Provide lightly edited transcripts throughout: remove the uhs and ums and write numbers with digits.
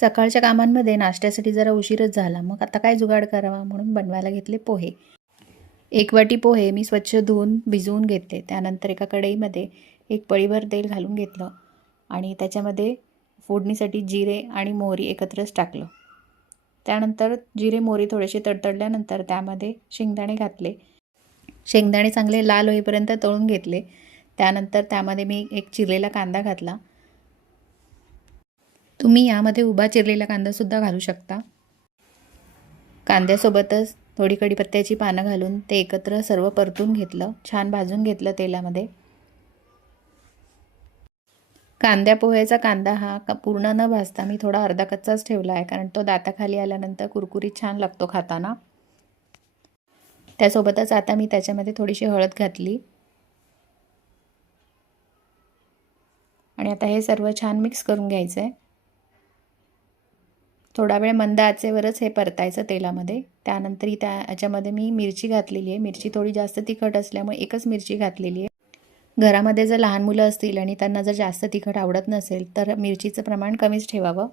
सकाळच्या कामांमध्ये नाश्त्यासाठी जरा उशीरच झाला. मग आता काय जुगाड करावा म्हणून बनवायला घेतले पोहे. 1 वाटी पोहे मी स्वच्छ धुवून भिजवून घेतले. त्यानंतर एका कढईमध्ये 1 पळीभर तेल घालून घेतलं आणि त्याच्यामध्ये फोडणीसाठी जिरे आणि मोहरी एकत्रच टाकलं. त्यानंतर जिरे मोहरी थोडेसे तडतडल्यानंतर त्यामध्ये शेंगदाणे घातले. शेंगदाणे चांगले लाल होईपर्यंत तळून घेतले. त्यानंतर त्यामध्ये मी एक चिरलेला कांदा घातला. तुम्ही यामध्ये उभा चिरलेला कांदासुद्धा घालू शकता. कांद्यासोबतच थोडी कढीपत्त्याची पानं घालून ते एकत्र सर्व परतून घेतलं. छान भाजून घेतलं तेलामध्ये. कांदा हा पूर्ण न भाजता मी थोडा अर्धा कच्चाच ठेवला आहे, कारण तो दाताखाली आल्यानंतर कुरकुरीत छान लागतो खाताना. त्यासोबतच आता मी त्याच्यामध्ये थोडीशी हळद घातली आणि आता हे सर्व छान मिक्स करून घ्यायचं आहे. थोडा वेळ मंद आचेवरच हे परतायचं तेलामध्ये. त्यानंतर याच्यामध्ये मी मिरची घातलेली आहे. मिरची थोडी जास्त तिखट असल्यामुळे एकच मिरची घातलेली आहे. घरामध्ये जर लहान मुलं असतील आणि त्यांना जर जास्त तिखट आवडत नसेल तर मिरचीचं प्रमाण कमीच ठेवावं.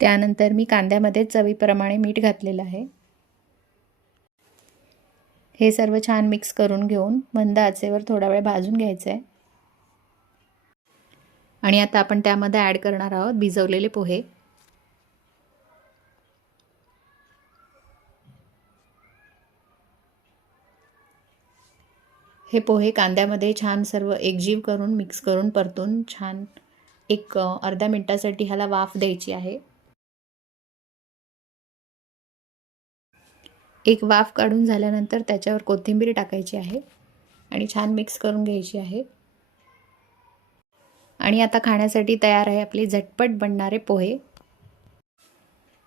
त्यानंतर मी कांद्यामध्ये चवीप्रमाणे मीठ घातलेलं आहे. हे सर्व छान मिक्स करून घेऊन मंद आचेवर थोडा वेळ भाजून घ्यायचं आहे. आणि आता आपण त्यामध्ये ॲड करणार आहोत भिजवलेले पोहे. हे पोहे कांद्यामध्ये छान सर्व एकजीव करून मिक्स करून परतून छान एक अर्ध्या मिनिटासाठी ह्याला वाफ द्यायची आहे. एक वाफ काढून झाल्यानंतर त्याच्यावर कोथिंबीर टाकायची आहे आणि छान मिक्स करून घ्यायची आहे. आणि आता खाण्यासाठी तयार आहे आपले झटपट बनणारे पोहे.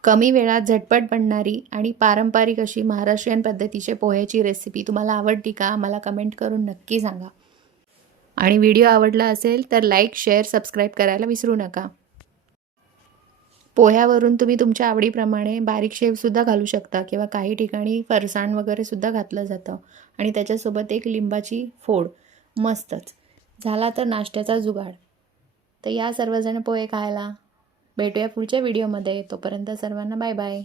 कमी वेळात झटपट बनणारी आणि पारंपरिक अशी महाराष्ट्रीयन पद्धतीचे पोह्याची रेसिपी तुम्हाला आवडली का? मला कमेंट करून नक्की सांगा. आणि व्हिडिओ आवडला असेल तर लाईक, शेअर, सबस्क्राईब करायला विसरू नका. पोह्यावरून तुम्ही तुमच्या आवडीप्रमाणे बारीक शेवसुद्धा घालू शकता किंवा काही ठिकाणी फरसाण वगैरे सुद्धा घातलं जातं आणि त्याच्यासोबत एक लिंबाची फोड. मस्तच झाला तर नाश्त्याचा जुगाड. तर या सर्वजण पोहे खायला. भेटूया पुढच्या व्हिडिओमध्ये. तोपर्यंत सर्वांना बाय बाय.